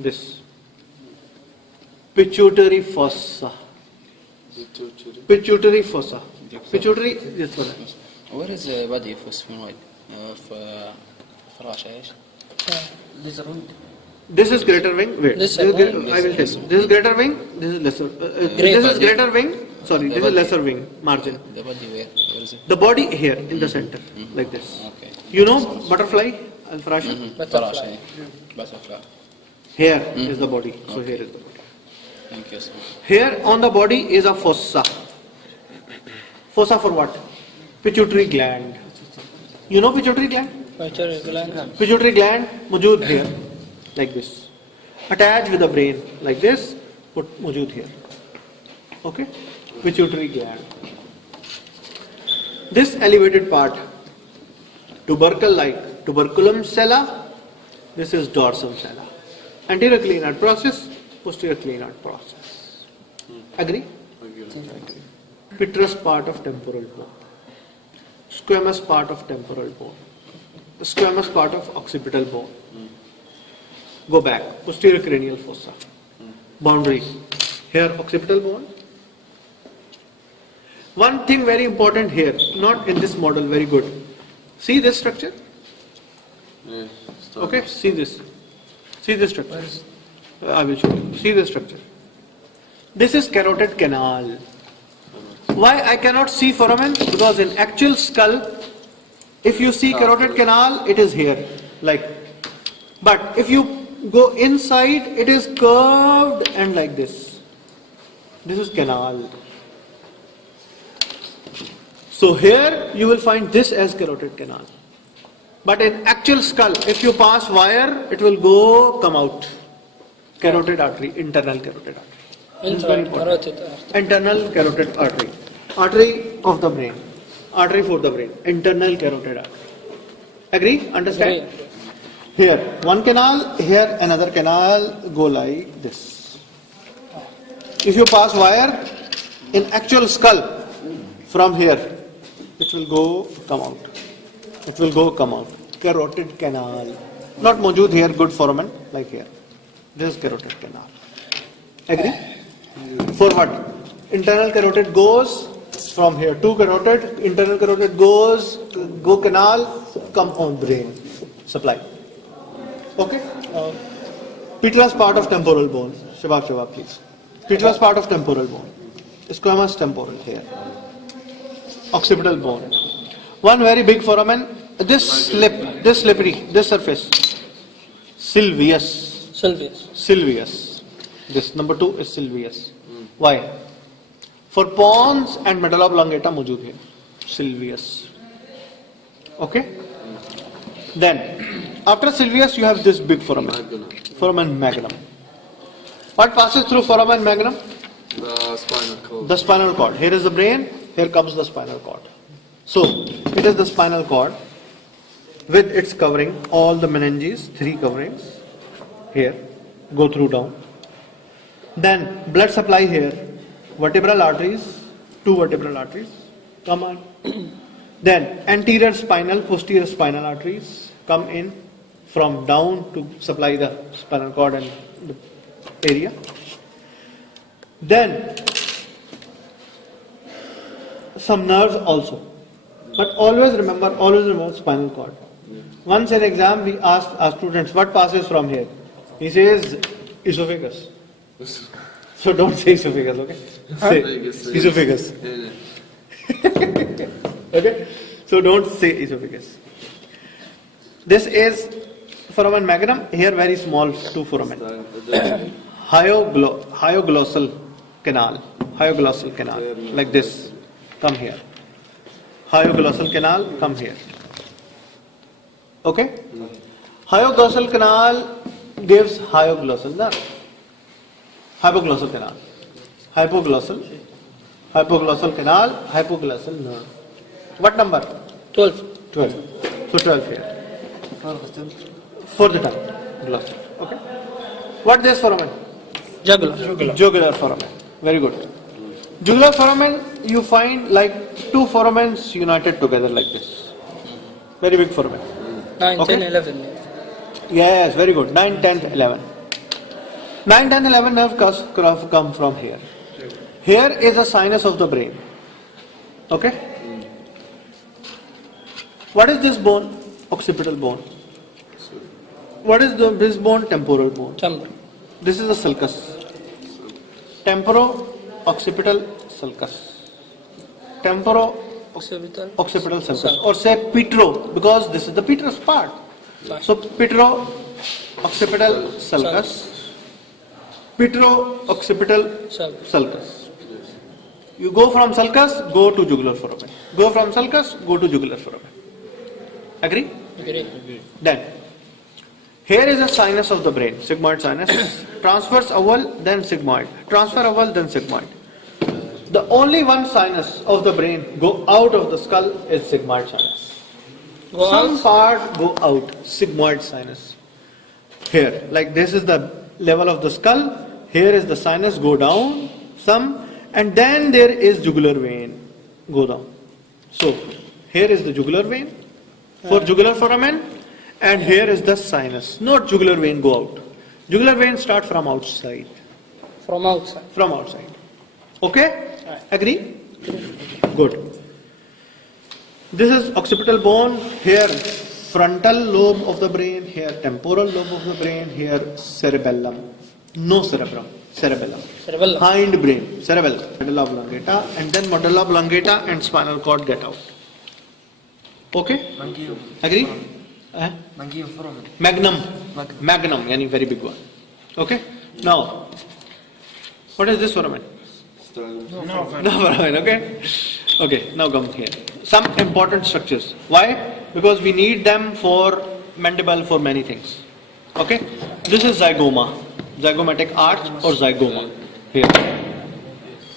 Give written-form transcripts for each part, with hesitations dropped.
This. Pituitary fossa. Pituitary fossa. Pituitary, this one. Where is the body of sphenoid? فراش ايش؟ This is greater wing. Wait. This I will one. tell you. This is greater wing. This is lesser. This is greater wing. Sorry, this is lesser wing. Margin. The body where? Where is it? The body here in the center, like this. Okay. You know butterfly, al-farasha? فراش butterfly. Here is the body. So here is the body. Thank you, sir. Here on the body is a fossa. Fossa for what? Pituitary gland. You know pituitary gland? Pituitary gland موجود here, like this. Attached with the brain, like this. Put موجود here. Okay? Pituitary gland. This elevated part, tubercle-like, tuberculum sella. This is dorsum sella. Anterior clean-out process, posterior clean-out process. Agree? Agree. Petrous part of temporal bone. Squamous part of temporal bone. Squamous part of occipital bone. Go back. Posterior cranial fossa. Boundary. Here occipital bone. One thing very important here, not in this model, very good. See this structure? Okay, see this. See this structure. I will show you. See this structure. This is carotid canal. Why I cannot see foramen? Because in actual skull, if you see carotid canal, it is here, like. But if you go inside, it is curved and like this. This is canal. So here you will find this as carotid canal. But in actual skull, if you pass wire, it will come out. Carotid artery, internal carotid artery. Internal carotid artery. Artery of the brain. Artery for the brain. Internal carotid artery. Agree? Understand? Agree. Here, one canal, here another canal, go like this. If you pass wire, in actual skull, from here, it will come out. It will come out. Carotid canal. Not mojud here, good foramen, like here. This is carotid canal. Agree? For what? Internal carotid goes from here to carotid. Internal carotid go canal, come on brain. Supply. Okay? Petrous part of temporal bone. Shiva, please. Petrous part of temporal bone. Squamous temporal here. Occipital bone. One very big foramen. This slippery, this surface. Sylvius. This number 2 is sylvius. Why? For pons and medulla oblongata mojud hai. Sylvius. Okay? Then, after sylvius you have this big foramen. Foramen magnum. What passes through foramen magnum? The spinal cord. The spinal cord. Here is the brain, here comes the spinal cord. So, it is the spinal cord with its covering, all the meninges, 3 coverings. Here, go through down. Then, blood supply here, vertebral arteries, 2 vertebral arteries, come on. Then, anterior spinal, posterior spinal arteries come in from down to supply the spinal cord and the area. Then, some nerves also. But always remember spinal cord. Once in exam we asked our students, what passes from here? He says esophagus. So don't say esophagus, okay? Say esophagus. Okay? So don't say esophagus. This is foramen magnum. Here very small 2 foramen. Hyoglossal canal. Hyoglossal canal. Like this. Come here. Hyoglossal canal, come here. Okay? Hyoglossal canal gives hypoglossal nerve. Hypoglossal canal. Hypoglossal canal, hypoglossal nerve. What number? 12. 12. So 12 here. For the tongue. Glossal. Okay? What this foramen? Jugular foramen. Very good. Jugular foramen, you find like 2 foramens united together like this. Very big foramen. 9, Okay. 10, 11. Yes, very good. 9, 10, 11. 9, 10, 11 nerve come from here. Here is a sinus of the brain. Okay? What is this bone? Occipital bone. What is this bone? Temporal bone. Temporal. This is the sulcus. Temporo-occipital sulcus. Occipital. Occipital sulcus. Or say petro, because this is the petrous part. So petro-occipital sulcus. Petro-occipital sulcus. You go from sulcus, go to jugular foramen. Go from sulcus, go to jugular foramen. Agree? Agree. Then, here is a sinus of the brain, sigmoid sinus. Transverse oval, then sigmoid. Transfer oval, then sigmoid. The only one sinus of the brain go out of the skull is sigmoid sinus. Some part go out, sigmoid sinus. Here, like this is the level of the skull. Here is the sinus, go down some, and then there is jugular vein, go down. So, here is the jugular vein for jugular foramen, and here is the sinus. Not jugular vein go out. Jugular vein start from outside. From outside. From outside. Okay? Agree? Good. This is occipital bone. Here frontal lobe of the brain. Here temporal lobe of the brain. Here cerebellum. No cerebrum. Cerebellum. Cerebellum. Hind brain. Cerebellum. Medulla oblongata. And then medulla oblongata and spinal cord get out. Okay? Agree? Magnum. Magnum, yani very big one. Okay? Now, what is this foramen? No foramen, okay? Okay, now come here. Some important structures. Why? Because we need them for mandible, for many things. Okay? This is zygoma. Zygomatic arch or zygoma. Here.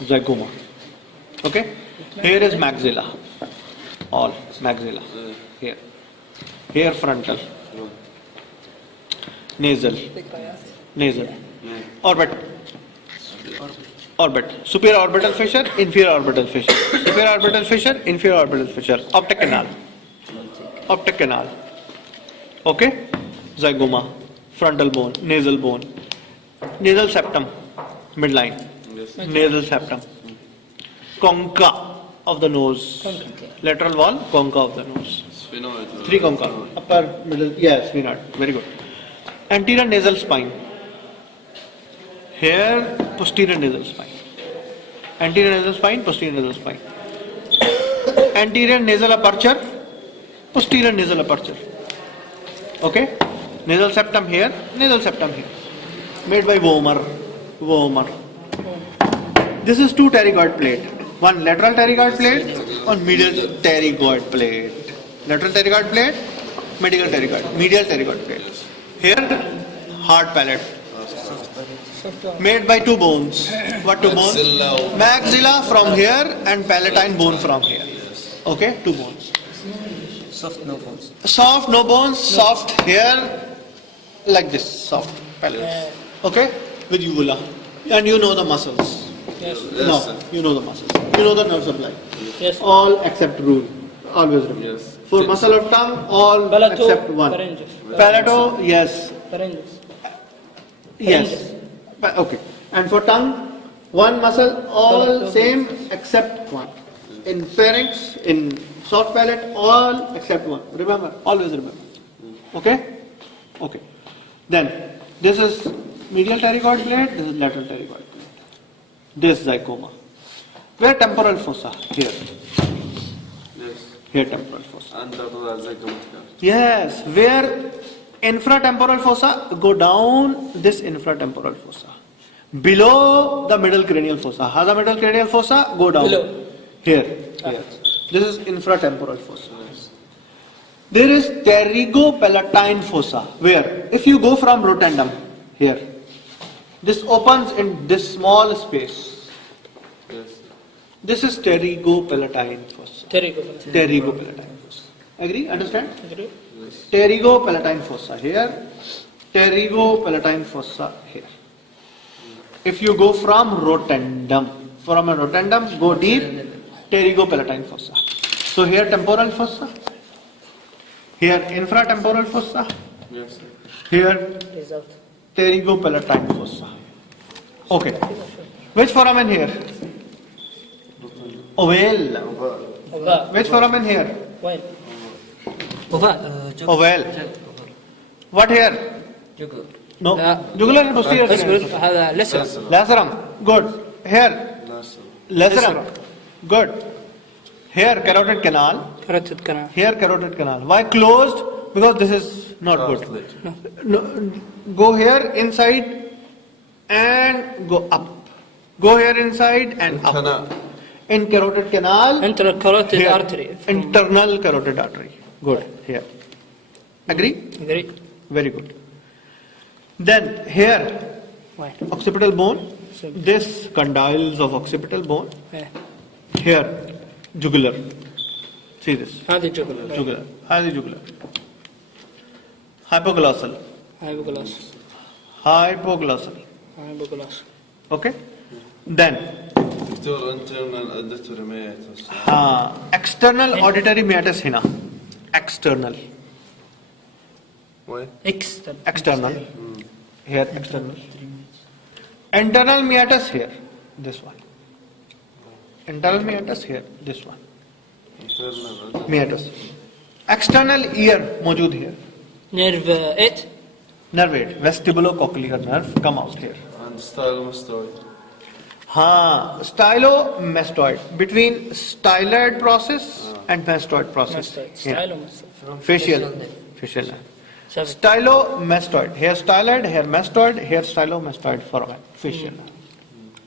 Zygoma. Okay? Here is maxilla. All maxilla. Here. Here frontal. Nasal. Nasal. Orbit. Orbit. Superior orbital fissure, inferior orbital fissure. Superior orbital fissure, inferior orbital fissure. Optic canal. Optic canal. Okay? Zygoma. Frontal bone. Nasal bone. Nasal septum. Midline. Nasal septum. Concha of the nose. Lateral wall, concha of the nose. Three concha. Upper, middle, yes, sphenoid. Very good. Anterior nasal spine. Here, posterior nasal spine. Anterior nasal spine, posterior nasal spine. Anterior nasal aperture, posterior nasal aperture. Okay? Nasal septum here, nasal septum here. Made by Vomer. This is two pterygoid plate. One lateral pterygoid plate, one medial pterygoid plate. Lateral pterygoid plate, medial pterygoid plate. Here, hard palate. Made by two bones. What two bones? Maxilla from here and palatine bone from here. Okay, two bones. Soft no bones. Soft, no bones, soft here, like this, soft palate. Okay, with uvula. And you know the muscles. Yes. No, you know the muscles. You know the nerve supply. Yes. All except rule. Always remember. Yes. For muscle of tongue, all Palato, except one. pharyngeus. Palato, yes. Pharyngeus. Yes. Okay. And for tongue, one muscle, all same except one. In pharynx, in soft palate, all except one. Remember, always remember. Okay? Okay. Then, this is medial pterygoid plate, this is lateral pterygoid plate. This zygoma. Where temporal fossa? Here. Yes. Here temporal fossa. Under the zygomatic. Yes. Where infratemporal fossa, go down this infratemporal fossa. Below the middle cranial fossa. How the middle cranial fossa? Go down. Below. Here. This is infratemporal fossa. There is pterygopalatine fossa. Where? If you go from rotundum, here, this opens in this small space. Yes. This is pterygopalatine fossa. Pterygopalatine fossa. Agree? Understand? Agree? Pterygopalatine fossa here. Pterygopalatine fossa here. If you go from rotundum, from a rotundum, go deep, pterygopalatine fossa. So here temporal fossa, here infratemporal fossa, Yes. here Result. pterygopalatine fossa. Okay. Which foramen here? Oval. Which foramen here? وين؟ وفاء. Oval. What here? No. Jugular and posterior. اصبر هذا لسه. Lacerum. Good. Here. Lacerum. Good. Here carotid canal. كرتت كنا. Here carotid canal. Why closed? Because this is not good. No, go here inside and go up. Go here inside and up. Canal. In carotid canal. انتر كاروتيد Here. ارتري. Internal carotid artery. Good. Here. Agree? Agree. Very good. Then here, وين؟ occipital bone. This condyles of occipital bone. إيه. Here, jugular. See this. هذه جوجل. Jugular. هذه jugular. Hypoglossal. هاي بقلاص. Hypoglossal. هاي بقلاص. Okay. Then, دكتور internal auditory meatus. external auditory meatus هنا. External. وين؟ اكسترن. External. Here, external. Internal meatus here. This one. Internal meatus here. This one. Internal. Meatus. External ear موجود here. نيرف 8. Nerve 8. Vestibulocochlear nerve. Come out here. And stylomastoid. Stylomastoid. Between styloid process and mastoid process. Here. ستايل ومستوى. Facial. Facial nerve. شافت. Stylomastoid. Here styloid, here mastoid, here stylomastoid foramen. Facial.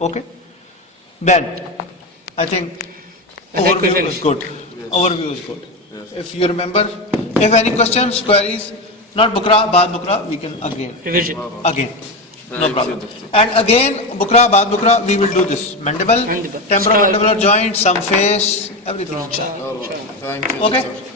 Okay. Then, I think overview is finished. good. Overview is good. If you remember, if any questions, queries, not bukra, baad bukra, we can again. Revision. Again. No problem. And again, bukra, baad bukra, we will do this. Mandible, Mandible. temporomandibular joint, some face, everything. Thank you. Okay? Doctor.